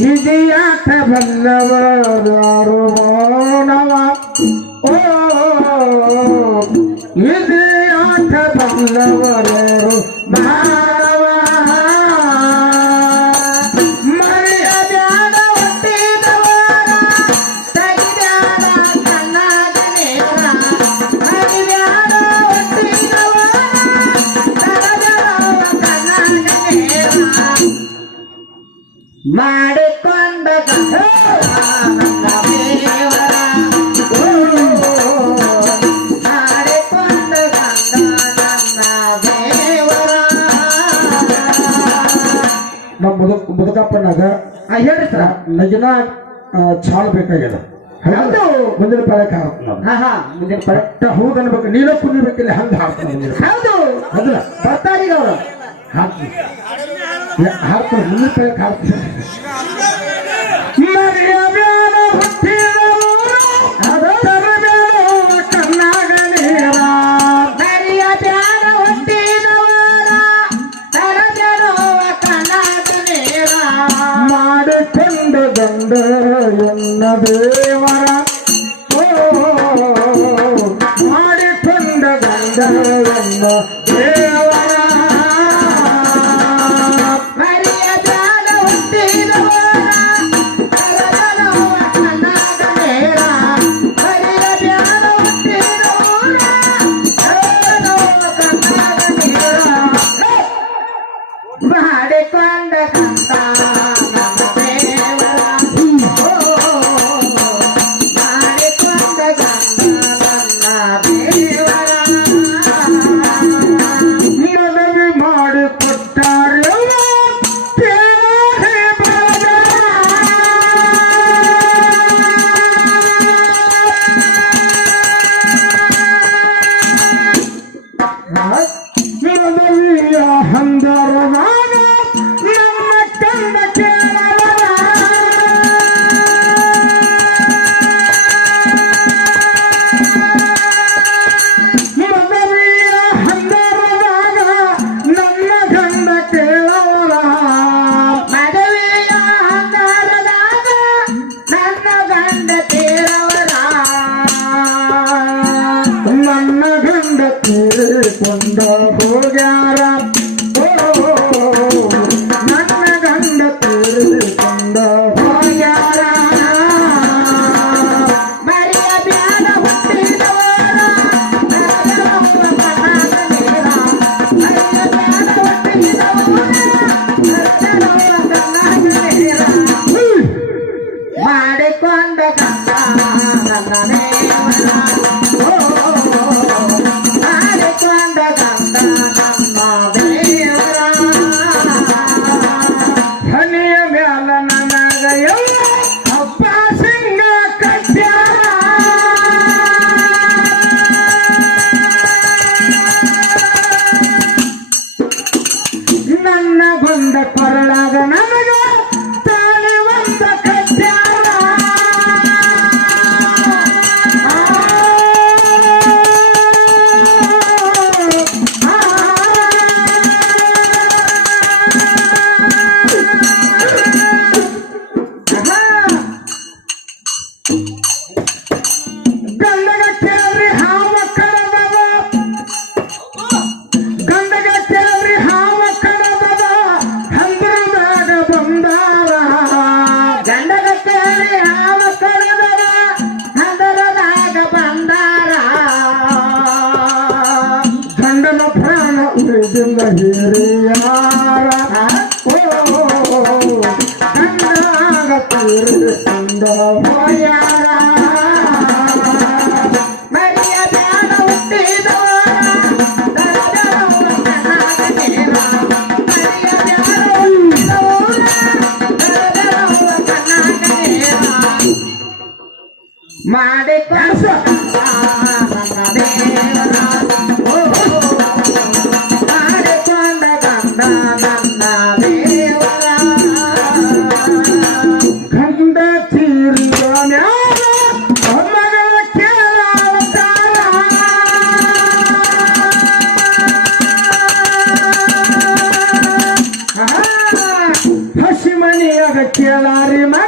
விஜயாத்த பண்ணவரோணவா ஓ விஜயாத்த ಮಾಡಿಕೊಂಡ ನಮ್ಮ ಮುದುಕ ಮುದುಕಪ್ಪನಾಗ ಹೇಳಿ ಸರ್. ನಗಿನ ಚಾಲ್ ಬೇಕಾಗ್ಯದ. ಹೌದು. ಮುಂದಿನ ಪರಕ್ಕೆ ಹಾಕ್ತಾನ ಹಾ ಮುಂದಿನ ಪರಕ್ಕೆ ಹೌದು. ಅನ್ಬೇಕು ನೀನು ಕುಣಿಬೇಕಿಲ್ಲ ಹಂಗೆ ಹಾಕ್ತಾನೆ. ಹೌದು. ಅದಲ್ಲ ಬರ್ತಾರೀಗ ಅವರು. ಹಾಕಿ হাত হাত அந்த குரலாக நமக ಮನೆಯಾಗ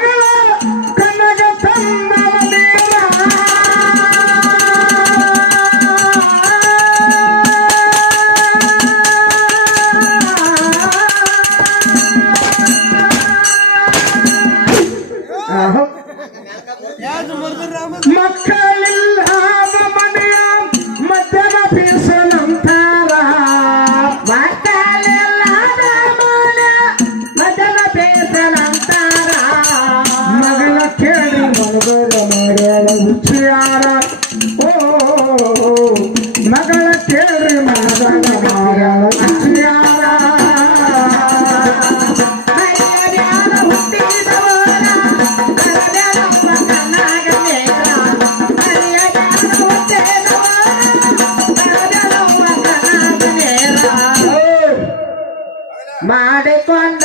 ಮಾಡಿಕೊಂಡ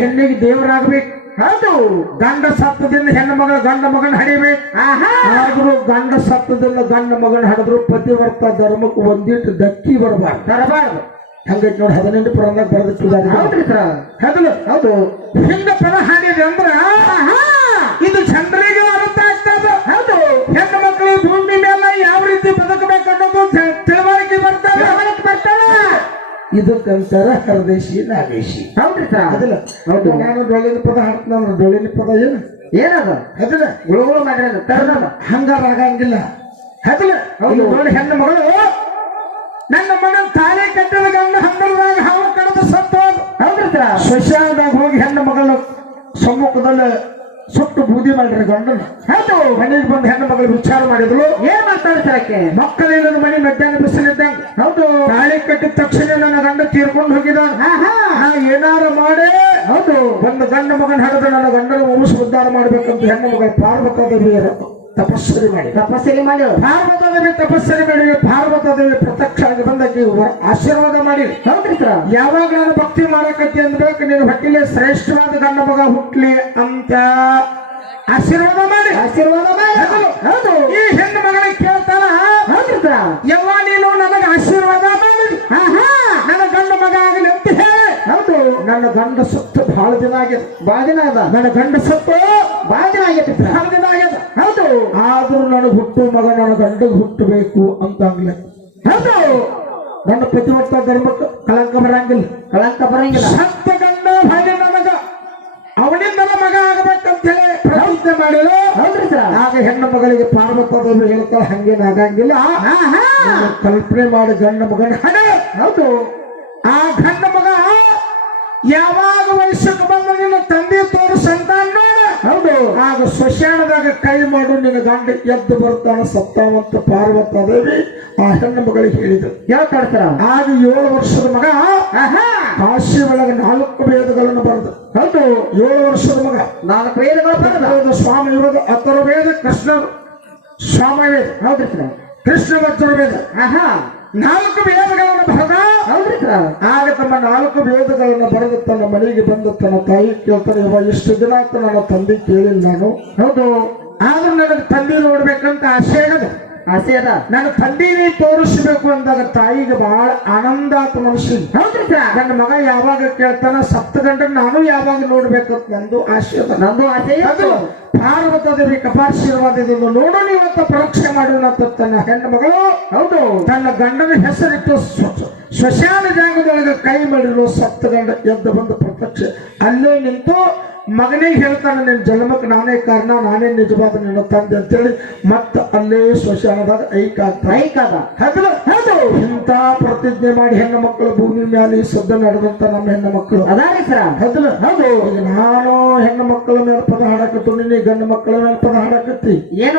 ಹೆಣ್ಣಿಗೆ ದೇವರಾಗ್ಬೇಕು. ಹೌದು. ಗಂಡ ಸತ್ತದಿಂದ ಹೆಣ್ಣು ಮಗಳ ಗಂಡ ಮಗನ ಹಡಿಬೇಕು. ಆಹಾ. ಆದ್ರೂ ಗಂಡ ಸತ್ತದಿಂದ ಗಂಡ ಮಗನ ಹಡಿದ್ರು ಪತಿವರ್ತ ಧರ್ಮಕ್ಕೆ ಒಂದಿಟ್ಟು ದಕ್ಕಿ ಬರಬಾರ್ದು. ತರಬಾರ್ದು ಹಂಗೈತಿ ನೋಡಿ ಹದಿನೆಂಟು ಪುರಾಣದಾಗ ಬರೆದಿಟ್ಟಿದ್ದಾರೆ. ಹೌದ್ರಿ ಸರ್. ಹೌದು. ಹೌದು ಹಿಂಗ ಪದ ಹಾಡಿದೆ ಅಂದ್ರ ಇದಕ್ಕಂತಾರ ಹರದೇಶಿ ನಾಗೇಶಿ. ಹೌದ್ರಿ ಸರ್ ಅದಲ್ಲ ಹೌದು. ನಾನು ಡೊಳ್ಳಿನ ಪದ ಹಾಡ್ತೀನಿ ಅಂದ್ರೆ ಡೊಳ್ಳಿನ ಪದ ಏನು? ಏನದ? ಹದಿಲ ಗುಳುಗುಳು ಮಾಡ್ರಿ ತರದಲ್ಲ ಹಂಗಾರ ಆಗಂಗಿಲ್ಲ. ಹದಿಲ ಹೌದು. ನೋಡಿ ಹೆಣ್ಣು ಮಗಳು. ನನ್ನ ಮಗನ ತಾಳೆ ಕಟ್ಟಿದ ಗಂಡ ಹಂಗಲ್ದಾಗ ಹಾವು ಕಡದು ಸತ್ತು ಹೌದ್ರಿ ಸರ್ ಹೋಗಿ ಹೆಣ್ಣು ಮಗಳು ಸಮ್ಮುಖದಲ್ಲಿ ಸುಟ್ಟು ಬೂದಿ ಮಾಡ್ರಿ ಗಂಡನ. ಹೌದು. ಮನೆಗೆ ಬಂದು ಹೆಣ್ಣು ಮಗಳು ವಿಚಾರ ಮಾಡಿದ್ರು ಏನ್ ಮಾತಾಡ್ತಾರೆ ಮಕ್ಕಳಿಲ್ಲದ ಮನೆ ಮಧ್ಯಾಹ್ನ ಬಿಸಿಲಿದ್ದಂಗ ಹೌದು. ತಾಳಿ ಕಟ್ಟಿದ ತಕ್ಷಣ ನನ್ನ ಗಂಡ ತೀರ್ಕೊಂಡು ಹೋಗಿದ. ಏನಾರ ಮಾಡಿ. ಹೌದು. ಒಂದು ಗಂಡ ಮಗನ ಹಡದು ನನ್ನ ಗಂಡನ ವಂಶ ಉದ್ಧಾರ ಮಾಡ್ಬೇಕಂತ ಹೆಣ್ಣು ಮಗಳು ಪಾರ್ವತಾದೇವಿ ತಪಸ್ಸರಿ ಮಾಡಿ. ತಪಸ್ಸರಿ ಮಾಡಿ ಪಾರ್ವತಾದೇವಿ ತಪಸ್ಸರಿ ಮಾಡಿ ಪಾರ್ವತಾದೇವಿ ಪ್ರತ್ಯಕ್ಷ ಆಗಿ ಬಂದಾಕಿ ವ- ಆಶೀರ್ವಾದ ಮಾಡಿ. ಹೌದ್ರಿ ಸರ್. ಯಾವಾಗ ನಾನು ಭಕ್ತಿ ಮಾಡಕತ್ತಿ ಅಂದ್ಬೇಕು ನೀನು ಹೊಟ್ಟಿಲೆ ಶ್ರೇಷ್ಠವಾದ ಗಂಡ ಮಗ ಹುಟ್ಲಿ ಅಂತ. ಆಶೀರ್ವಾದ ಮಾಡಿ. ಆಶೀರ್ವಾದ ಮಾಡಿ. ಹೌದು, ಈ ಹೆಣ್ಣು ಮಗಳಿಗೆ ಕೇಳ್ತಾನ? ಹೌದ್ರಿ ಸರ್. ಯವ್ವ ನೀನು ನನಗೆ ಆಶೀರ್ವಾದ ಮಾಡಿ. ನನ್ನ ಗಂಡ ಮಗ ಆಗಲಿ. ನನ್ನ ಗಂಡ ಸತ್ತು ಬಹಳ ದಿನ ಆಗ್ಯದ ಬಹಳ ದಿನ ಅದ ನನ್ನ ಗಂಡ ಸತ್ತು ಬಹಳ ದಿನ ಆಗೈತಿ ಬಹಳ ದಿನ ಆಗ್ಯದ ಹೌದು. ಆದ್ರೂ ನನಗೆ ಹುಟ್ಟು ಮಗ ನನ್ನ ಗಂಡಗೆ ಹುಟ್ಟಬೇಕು ಅಂತ ಆಗ್ಲಿ ಹೌದು. ನನ್ನ ಪ್ರತಿವರ್ತ ಧರ್ಮಕ್ಕೆ ಕಳಂಕ ಬರಂಗಿಲ್ಲ. ಕಳಂಕ ಬರಂಗಿಲ್ಲ. ಸತ್ತ ಗಂಡ ಭಾಗ್ಯ ನನಗ ಅವನಿಂದ ಮಗ ಆಗಬೇಕಂತ ಹೇಳಿ ಪ್ರತಿಜ್ಞೆ ಮಾಡಿದ್ರು ಹೌದ್ರಿ ಸರ್. ಆಗ ಹೆಣ್ಣು ಮಗಳಿಗೆ ಪಾರ್ವತದೇವಿ ಹೇಳ್ತಾಳೆ ಹಂಗೇನು ಆಗಂಗಿಲ್ಲ ಕಲ್ಪನೆ ಮಾಡಿ ಗಂಡ ಮಗನ ಹಣ. ಹೌದು. ಆ ಗಂಡ ಮಗ ಯಾವಾಗ ವಯಸ್ಸಕ್ಕೆ ಬಂದ ನಿನ್ನ ತಂದೆ ತೋರು ಸಂತಾನ ಹೌದು. ಆಗ ಸ್ಮಶಾನದಾಗ ಕೈ ಮಾಡು ನಿನ್ನ ಗಂಡ ಎದ್ದು ಬರ್ತಾನ ಸತ್ತಾವಂತ ಪಾರ್ವತಾದೇವಿ ಆ ಹೆಣ್ಣು ಮಗಳಿಗೆ ಹೇಳಿದ್ರು. ಯಾವ ಕಾಡ್ತಾರ? ಆಗ ಏಳು ವರ್ಷದ ಮಗ ಕಾಶಿ ಒಳಗೆ ನಾಲ್ಕು ವೇದಗಳನ್ನು ಬರೆದು. ಹೌದು. ಏಳು ವರ್ಷದ ಮಗ ನಾಲ್ಕು ವೇದಗಳು ಸ್ವಾಮಿ ವೇದ ವೇದ ಅಥರ್ವೇದ ಕೃಷ್ಣ ಸ್ವಾಮಿ ವೇದ. ಹೌದಿರ್ತಾರೆ ಕೃಷ್ಣ. ಕೃಷ್ಣ ವಜ್ರವೇದ ಆಹಾ. ನಾಲ್ಕು ವೇದಗಳನ್ನು ಬರೆದ? ಹೌದ್ರಿ ಆಗ ತಮ್ಮ ನಾಲ್ಕು ವೇದಗಳನ್ನು ಬರೆದು ತನ್ನ ಮನೆಗೆ ಬಂದು ತನ್ನ ತಾಯಿ ಕೇಳ್ತಾನೆ ಇವ ಇಷ್ಟು ದಿನ ಆಯ್ತು ನನ್ನ ತಂದೆ ಕೇಳಿಲ್ಲ ನಾನು. ಹೌದು. ಆದ್ರೂ ನನಗೆ ತಂದೆ ನೋಡ್ಬೇಕಂತ ಆಸೆ ಆಗದ. ಆಸೆ ಅದ. ನನ್ನ ತಂದೆನೇ ತೋರಿಸ್ಬೇಕು ಅಂದಾಗ ತಾಯಿಗೆ ಬಹಳ ಆನಂದ ಆತ ಹೌದ್ರಿ ಸರ್. ನನ್ನ ಮಗ ಯಾವಾಗ ಕೇಳ್ತಾನ ಸಪ್ತ ಗಂಟೆ ನಾನು ಯಾವಾಗ ನೋಡ್ಬೇಕಂತ ನಂದು ಆಸೆ ಅದ. ನಂದು ಆಸೆ ಅದು ಇತ್ತು ಪಾರ್ವತ ದೇವಿ ಕಪಾಶೀರ್ವಾದದಿಂದ ನೋಡೋಣ ಇವತ್ತ ಪರೀಕ್ಷೆ ಮಾಡೋಣ ಅಂತ ತನ್ನ ಹೆಣ್ಣು ಮಗಳು. ಹೌದು. ತನ್ನ ಗಂಡನ ಹೆಸರಿಟ್ಟು ಸ್ಮಶಾನ ಜಾಗದೊಳಗೆ ಕೈ ಮಾಡಿರೋ ಸಪ್ತ ಗಂಡ ಎದ್ದು ಬಂದು ಪ್ರತ್ಯಕ್ಷ ಅಲ್ಲೇ ನಿಂತು ಮಗನಿಗೆ ಹೇಳ್ತಾನೆ ನಿನ್ನ ಜನ್ಮಕ್ಕೆ ನಾನೇ ಕಾರಣ ನಾನೇ ನಿಜವಾದ ನಿನ್ನ ತಂದೆ ಅಂತೇಳಿ ಮತ್ತ ಅಲ್ಲೇ ಸ್ಮಶಾನದಾಗ ಐಕ್ ಆಗ್ತಾರೆ ಐಕಾದ ಹೌದು. ಇಂಥ ಪ್ರತಿಜ್ಞೆ ಮಾಡಿ ಹೆಣ್ಣು ಮಕ್ಕಳು ಭೂಮಿ ಮೇಲೆ ಸದ್ದ ನಡೆದಂತ ನಮ್ಮ ಹೆಣ್ಣು ಮಕ್ಕಳು. ಅದಾರಿ ಸರ್. ಹೌದಲ್ಲ ಹೌದು. ನಾನು ಹೆಣ್ಣು ಮಕ್ಕಳ ಮೇಲೆ ಪದ ಹಾಡಕತ್ತು ನೀ ಗಂಡು ಮಕ್ಕಳ ಮೇಲೆ ಪದ ಹಾಡಕತ್ತಿ. ಏನು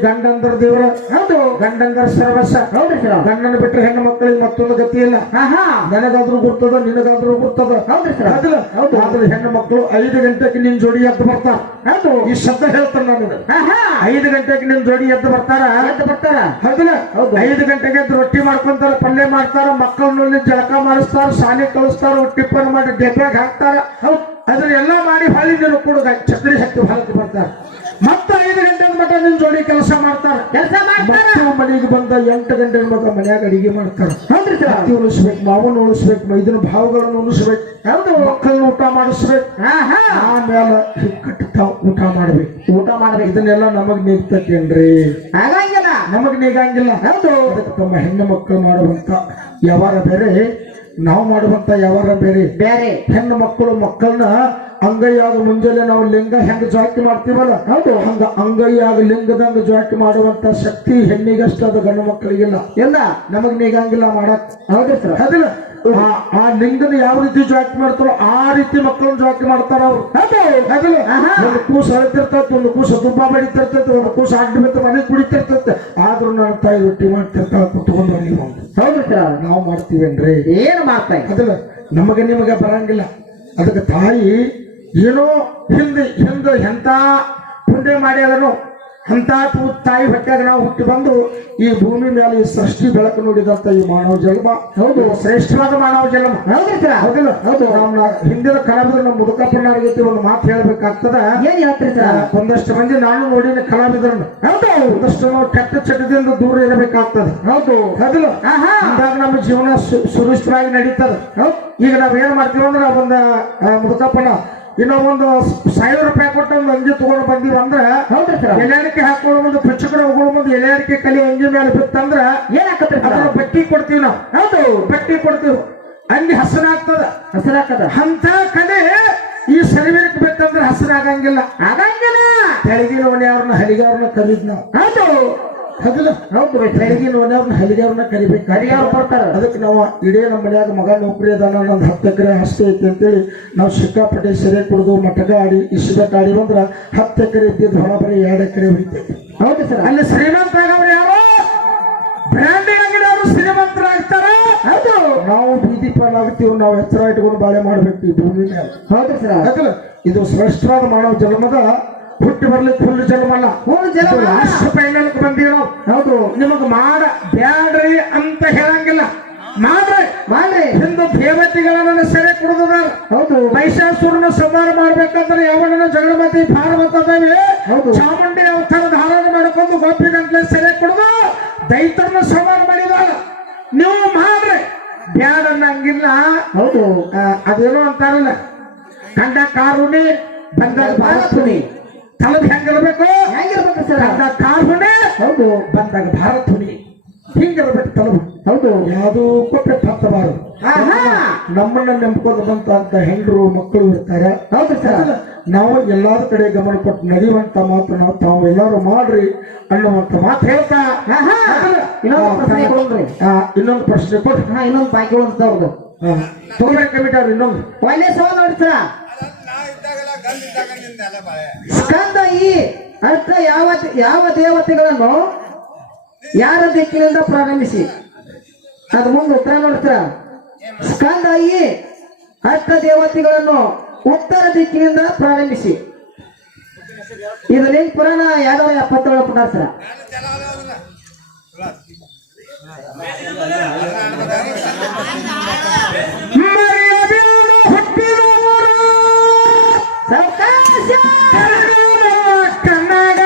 ಗಂಡಂದ್ರ ದೇವರ ಹೌದು. ಗಂಡಂದ್ರ ಸರ್ವಸ್ವ. ಹೌದು ಸರ್. ಗಂಡನ ಬಿಟ್ಟರೆ ಹೆಣ್ಣು ಮಕ್ಕಳಿಗೆ ಮತ್ತೊಂದು ಗತಿ ಇಲ್ಲ. ಹಾ ಹಾ ನನಗಾದ್ರೂ ಗುರ್ತದ ನಿನಗಾದ್ರೂ ಗುರ್ತದ. ಹೌದು. ಹೌದು. ಆದ್ರೆ ಹೆಣ್ಣು ಮಕ್ಕಳು ಐದು ಗಂಟೆಗೆ ನಿನ್ ಜೋಡಿ ಎದ್ದು ಬರ್ತಾರ. ಈ ಶಬ್ದ ಹೇಳ್ತಾರೆ ನಾನು ಐದು ಗಂಟೆಗೆ ನಿನ್ ಜೋಡಿ ಎದ್ದು ಬರ್ತಾರ? ಎದ್ದು ಬರ್ತಾರ. ಹೌದಲ್ಲ? ಹೌದು. ಐದು ಗಂಟೆಗೆ ಎದ್ದು ರೊಟ್ಟಿ ಮಾಡ್ಕೊಂತಾರ ಪಲ್ಯ ಮಾಡ್ತಾರ ಮಕ್ಕಳನ್ನಲ್ಲಿ ಜಳಕ ಮಾಡಿಸ್ತಾರ ಶಾಲೆ ಕಳಿಸ್ತಾರ ಟಿಫನ್ ಮಾಡಿ ಡೆಬ್ಯಾಗ ಹಾಕ್ತಾರ. ಹೌದು. ಎಲ್ಲ ಮಾಡಿ ಹೊಳ್ಳಿ ನೀನು ಕೂಡ ಛತ್ರಿ ಶಕ್ತಿ ಹೊಲಕ್ಕೆ ಬರ್ತಾರ. ಮತ್ತೆ ಐದು ಗಂಟೆ ಮಟ ನಿನ್ ಜೋಡಿ ಕೆಲಸ ಮಾಡ್ತಾರೆ. ಕೆಲಸ ಮಾಡ್ತಾರೆ. ಮನೆಗೆ ಬಂದ ಎಂಟು ಗಂಟೆ ಮಟ ಮನ್ಯಾಗ ಅಡಿಗೆ ಮಾಡ್ತಾರೆ. ಹೌದ್ರಿ ಉಳಿಸ್ಬೇಕು ಮಾವನ ಉಳಿಸ್ಬೇಕು ಮೈದಿನ ಭಾವಗಳನ್ನು ಉಳಿಸ್ಬೇಕು ಹೌದು. ಮಕ್ಕಳನ್ನ ಊಟ ಮಾಡಿಸ್ಬೇಕು. ಆಮೇಲೆ ಕಟ್ಟ ಊಟ ಮಾಡ್ಬೇಕು. ಊಟ ಮಾಡ್ಬೇಕು. ಇದನ್ನೆಲ್ಲ ನಮಗ್ ನೀಗ್ತೇನ್ರಿ ಹಾಗಂಗಿಲ್ಲ. ನಮಗ್ ನೀಗಂಗಿಲ್ಲ. ಹೌದು. ತಮ್ಮ ಹೆಣ್ಣು ಮಕ್ಕಳು ಮಾಡುವಂತ ಯಾವಾಗ ಬೇರೆ. ನಾವು ಮಾಡುವಂತ ಯಾವಾರ ಬೇರೆ? ಬೇರೆ. ಹೆಣ್ಣು ಮಕ್ಕಳು ಮಕ್ಕಳನ್ನ ಅಂಗೈಯಾಗ ಮುಂಜಾನೆ ನಾವು ಲಿಂಗ ಹೆಂಗ ಜಾಕಿ ಮಾಡ್ತೀವಲ್ಲ? ಹೌದು. ಹಂಗ ಅಂಗೈಯಾಗ ಲಿಂಗದಂಗ ಜಾಕಿ ಮಾಡುವಂತ ಶಕ್ತಿ ಹೆಣ್ಣಿಗಷ್ಟ ಅದು ಗಂಡು ಮಕ್ಕಳಿಗಿಲ್ಲ. ಇಲ್ಲ. ನಮಗ್ ನೀಗಂಗಿಲ್ಲ ಮಾಡಕ್. ಹೌದು ಸರ್. ಆ- ಆ ಲಿಂಗನ ಯಾವ ರೀತಿ ಜಾಕಿ ಮಾಡ್ತಾರೋ ಆ ರೀತಿ ಮಕ್ಕಳನ್ನ ಜಾಕಿ ಮಾಡ್ತಾರ ಅವ್ರು. ಹೌದು. ಒಂದು ಕೂಸ ಅಳ್ತಿರ್ತೈತೆ ಒಂದು ಕೂಸ ತುಪ್ಪ ಬಡಿತಿರ್ತೈತೆ ಒಂದು ಕೂಸ ಅಡ್ಡ ಬಿತ್ತು ಮನೆ ಕುಡಿತಿರ್ತೈತೆ. ಆದ್ರೂ ನನ್ನ ತಾಯಿ ರೊಟ್ಟಿ ಮಾಡ್ತಿರ್ತಾಳ ಕುತ್ಕೊಂಡು ಮನೆಗೆ ಸರ್. ನಾವು ಮಾಡ್ತೀವೇನ್ರಿ ಏನ್ ಮಾಡ್ತಾ? ಅದಲ್ಲ. ನಮಗೆ ನಿಮಗೆ ಬರಂಗಿಲ್ಲ. ಅದಕ್ಕೆ ತಾಯಿ ಏನೋ ಹಿಂದೆ ಹಿಂದೆ ಎಂತ ಮಾಡಿ ಮಾಡ್ಯಾದನು ಅಂತ ತು- ತಾಯಿ ಹೊಟ್ಟಾಗ ನಾವು ಹುಟ್ಟಿ ಬಂದು ಈ ಭೂಮಿ ಮೇಲೆ ಈ ಸೃಷ್ಟಿ ಬೆಳಕು ನೋಡಿದಂತ ಈ ಮಾನವ ಜನ್ಮ. ಹೌದು. ಶ್ರೇಷ್ಠವಾದ ಮಾನವ ಜನ್ಮ. ಸರ್. ಹೌದಿಲ್ಲ? ಹೌದು. ನಮ್ಮ ಹಿಂದಿನ ಕಲಾವಿದರು ನಮ್ಮ ಮುದುಕಪ್ಪನವ್ರಿಗೆ ಒಂದು ಮಾತು ಹೇಳ್ಬೇಕಾಗ್ತದ? ಏನ್ ಹೇಳ್ತೀರಿ ಒಂದಷ್ಟು ಮಂದಿ ನಾನು ನೋಡಿನ ಕಲಾವಿದರನ್ನು. ಹೌದು. ಒಂದಷ್ಟು ನಾವು ಕೆಟ್ಟ ಚಟದಿಂದ ದೂರ ಇರಬೇಕಾಗ್ತದೆ. ಹೌದು. ಹೌದಿಲ್ಲ? ಅಂದಾಗ ನಮ್ಮ ಜೀವನ ಸುರಕ್ಷಿತವಾಗಿ ನಡೀತದೆ? ಈಗ ನಾವ್ ಏನ್ ಮಾಡ್ತೀವಿ ಅಂದ್ರೆ ಒಂದ ಮುದುಕಪ್ಪನ ಇನ್ನೂ ಒಂದು ಸಾವಿರ ರೂಪಾಯಿ ಕೊಟ್ಟು ಒಂದು ಅಂಜಿ ತಗೊಂಡು ಬಂದೀವಿ ಅಂದ್ರೆ ಹೌದ್ರಿ ಸರ್. ಹಾಕೊಳ್ಳೋ ಮುಂದೆ ಪಿಚ್ಚಕಡೆ ಹೋಗೋ ಮುಂದೆ ಎಲೆಯಡಿಕೆ ಕಲಿ ಅಂಜಿ ಮೇಲೆ ಬಿತ್ತಂದ್ರ ಏನ್ ಹಾಕತ್ರಿ ಅದನ್ನ ಸರ್ ಬಟ್ಟಿ ಕೊಡ್ತೀವಿ ನಾವು. ಹೌದು. ಬಟ್ಟಿ ಕೊಡ್ತೀವಿ. ಅಂಗಿ ಹಸನಾಗ್ತದ. ಹಸಿರಾಕದ ಅಂತ ಕಲೆ ಈ ಶರೀರಕ್ಕೆ ಬಿತ್ತಂದ್ರೆ ಹಸನಾಗಂಗಿಲ್ಲ. ಆಗಂಗಿಲ್ಲ. ತೆಳಗಿನ ಒಣೆಯವ್ರನ್ನ ಹಲಿಗವ್ರನ್ನ ಕಲಿದ್ ನಾವು. ಹೌದು. ಹೌದಿಲ್ಲ ಹೌದು ತೆಳಗಿನ ಒಣೆಯವ್ರನ್ನ ಹಲಿಗವ್ರನ್ನ ಕರಿಬೇಕು. ಹರಿಯವ್ರು ಬರ್ತಾರ. ಅದಕ್ಕೆ ನಾವು ಇಡೀ ನಮ್ಮ ಮನ್ಯಾಗ ಮಗ ನೌಕರಿ ಅದಾನ ನನ್ನ ಹತ್ತು ಎಕರೆ ಆಸ್ತಿ ಐತಿ ಅಂತೇಳಿ ನಾವು ಸಿಕ್ಕಾಪಟ್ಟೆ ಸೆರೆ ಕುಡಿದು ಮಟಕ ಆಡಿ ಇಷ್ಟ ಆಡಿ ಬಂದ್ರ ಹತ್ತು ಎಕರೆ ಇದ್ದಿದ್ದು ಹೊರ ಬರೀ ಎರಡು ಎಕರೆ ಹೊಡಿತೈತಿ ಹೌದು ಸರ್. ಅಲ್ಲಿ ಶ್ರೀಮಂತ ಅವರು ಯಾರು? ಬ್ರ್ಯಾಂಡಿಂಗ್ ಅಂಗಡಿಯವರು ಶ್ರೀಮಂತರಾಗ್ತಾರ. ಹೌದು. ನಾವು ಬೀದಿ ಪಾಲಾಗ್ತೀವಿ ನಾವು ಎಚ್ಚರ ಇಟ್ಕೊಂಡು ಬಾಳೆ ಮಾಡ್ಬೇಕು ಈ ಭೂಮಿ ಹೌದು ಸರ್. ಯಾಕಂದ್ರೆ ಇದು ಶ್ರೇಷ್ಠವಾದ ಮಾನವ ಜನ್ಮದ ಹುಟ್ಟಿ ಬರ್ಲಿಕ್ಕೆ ಹುಲ್ಲು ಜನ್ಮ ಅಲ್ಲ ಹುಲ್ಲು. ಇದು ಲಾಸ್ಟ್ ಫೈನಲ್ಗೆ ಬಂದೀವಿ ನಾವು ಹೌದು ನಿಮಗ್ ಮಾಡ ಬ್ಯಾಡ್ರಿ ಅಂತ ಹೇಳಂಗಿಲ್ಲ. ಮಾಡ್ರಿ. ಮಾಡ್ರಿ. ಹಿಂದೂ ದೇವತೆಗಳನ್ನ ಸೆರೆ ಕುಡಿದ ಹೌದು. ಮಹಿಷಾಸುರನ ಸಂಹಾರ ಮಾಡ್ಬೇಕಂದ್ರೆ ಯಾವನ ಜಗನ್ಮತಿ ಭಾರತದೇವಿ ಹೌದು. ಚಾಮುಂಡಿ ಅವತಾರ ಧಾರಣ ಮಾಡಿಕೊಂಡು ಗೋಪಿ ಗಂಟ್ಲೆ ಸೆರೆ ಕುಡಿದು ದೈತರನ್ನ ಸಂಹಾರ ಮಾಡಿದಾಳ ನೀವು ಮಾಡ್ರಿ. ಬ್ಯಾಡ ಅನ್ನಂಗಿಲ್ಲ. ಹೌದು. ಅದೇನು ಅಂತಾರಲ್ಲ. ಕಂಡ ಕಾರುಣಿ ಬಂದ ಭಾರತುಣಿ ತಲದ್ ಹೆಂಗಿರ್ಬೇಕು? ಹೆಂಗಿರ್ಬೇಕು ಸರ್? ಕಂಡ ಕಾರ್ಬನ್ ಹೌದು. ಬಂದಾಗ ಭಾರತುಣಿ. ಹಿಂಗಿರ್ಬೇಕು ತಲವು ಹೌದು. ಯಾವುದೂ ಕೊಟ್ಟೆ ತಪ್ಪಬಾರದು. ನಮ್ಮನ್ನ ನಂಬ್ಕೊಂಡು ಬಂತ ಅಂತ ಹೆಂಗರು ಮಕ್ಕಳು ಇರ್ತಾರೆ. ಹೌದು ಸರ್. ನಾವು ಎಲ್ಲಾರ ಕಡೆ ಗಮನ ಕೊಟ್ಟು ನಡೆಯುವಂತ ಮಾತು ನಾವು ತಾವು ಎಲ್ಲಾರು ಮಾಡ್ರಿ ಅನ್ನುವಂತ ಮಾತು ಹೇಳ್ತಾ. ಇನ್ನೊಂದು ಪ್ರಶ್ನೆ ಕೊಟ್ಟು ಇನ್ನೊಂದು ಬಾಕಿ ಉಳಿಸ್ತಾ ಅವ್ರದ್ದು ತೋರೆ ಕಮಿಟಿ ಅವ್ರು ಇನ್ನೊಂದು. ಒಳ್ಳೆ ಸವಾಲ್ ನೋಡಿ ಸರ್. ಸ್ಕಂದ ಈ ಅರ್ಥ ಯಾವ ಯಾವ ದೇವತೆಗಳನ್ನು ಯಾರ ದಿಕ್ಕಿನಿಂದ ಪ್ರಾರಂಭಿಸಿ? ಅದ್ ಮುಂದೆ ಉತ್ತರ ನೋಡ್ತೀರ? ಸ್ಕಂದ ಈ ಅರ್ಥ ದೇವತೆಗಳನ್ನು ಉತ್ತರ ದಿಕ್ಕಿನಿಂದ ಪ್ರಾರಂಭಿಸಿ. ಇದು ಲಿಂಗ್ ಪುರಾಣ ಎರಡೂರ ಎಪ್ಪತ್ತೇಳು ಪುಟ ಸರ್. ಕನ್ನಡ